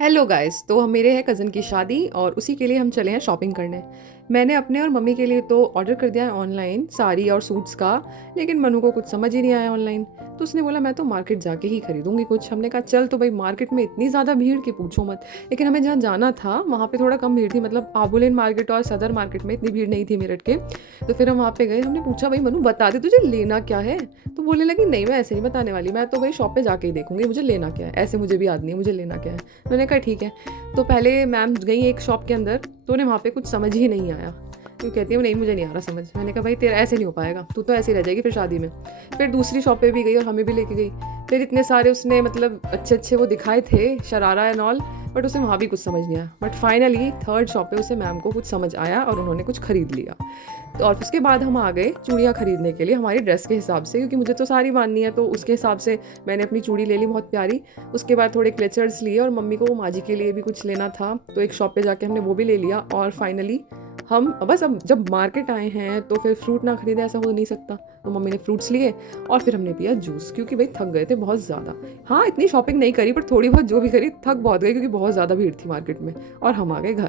Hello guys, तो हम मेरे है कज़न की शादी और उसी के लिए हम चले हैं शॉपिंग करने। मैंने अपने और मम्मी के लिए तो ऑर्डर कर दिया है ऑनलाइन साड़ी और सूट्स का। लेकिन मनु को कुछ समझ ही नहीं आया ऑनलाइन। तो उसने बोला मैं तो मार्केट जाके ही खरीदूंगी कुछ। हमने कहा चल, तो भाई मार्केट में इतनी ज़्यादा भीड़ की पूछो मत। लेकिन हमें जहाँ जाना था वहाँ पे थोड़ा कम भीड़ थी, मतलब आबुलेन मार्केट और सदर मार्केट में इतनी भीड़ नहीं थी मेरठ के। तो फिर हम वहाँ पे गए, हमने पूछा भाई मनु बता दे तुझे लेना क्या है। तो बोलने लगी नहीं, मैं ऐसे नहीं बताने वाली, मैं तो भाई शॉप पे जाके ही देखूंगी मुझे लेना क्या है, ऐसे मुझे भी याद नहीं है मुझे लेना क्या है। मैंने कहा ठीक है। तो पहले मैम गई एक शॉप के अंदर, तो उन्हें वहाँ पे कुछ समझ ही नहीं आया। क्यों कहती है नहीं मुझे नहीं आ रहा समझ। मैंने कहा भाई तेरा ऐसे नहीं हो पाएगा, तू तो ऐसे ही रह जाएगी फिर शादी में। फिर दूसरी शॉप पे भी गई और हमें भी लेके गई। फिर इतने सारे उसने मतलब अच्छे अच्छे वो दिखाए थे शरारा एंड ऑल, बट उसे वहाँ भी कुछ समझ नहीं आया। बट फाइनली थर्ड शॉप पे उसे मैम को कुछ समझ आया और उन्होंने कुछ खरीद लिया। तो और उसके बाद हम आ गए चूड़ियाँ खरीदने के लिए हमारी ड्रेस के हिसाब से, क्योंकि मुझे तो सारी बांधनी है, तो उसके हिसाब से मैंने अपनी चूड़ी ले ली बहुत प्यारी। उसके बाद थोड़े क्लेचर्स लिए और मम्मी को वो माँ जी के लिए भी कुछ लेना था, तो एक शॉप पे जाके हमने वो भी ले लिया। और फाइनली हम बस अब जब मार्केट आए हैं तो फिर फ्रूट ना खरीदे ऐसा हो नहीं सकता। तो मम्मी ने फ्रूट्स लिए और फिर हमने पिया जूस, क्योंकि भाई थक गए थे बहुत ज़्यादा। हाँ, इतनी शॉपिंग नहीं करी पर थोड़ी बहुत जो भी करी थक बहुत गई, क्योंकि बहुत ज़्यादा भीड़ थी मार्केट में। और हम आ गए घर।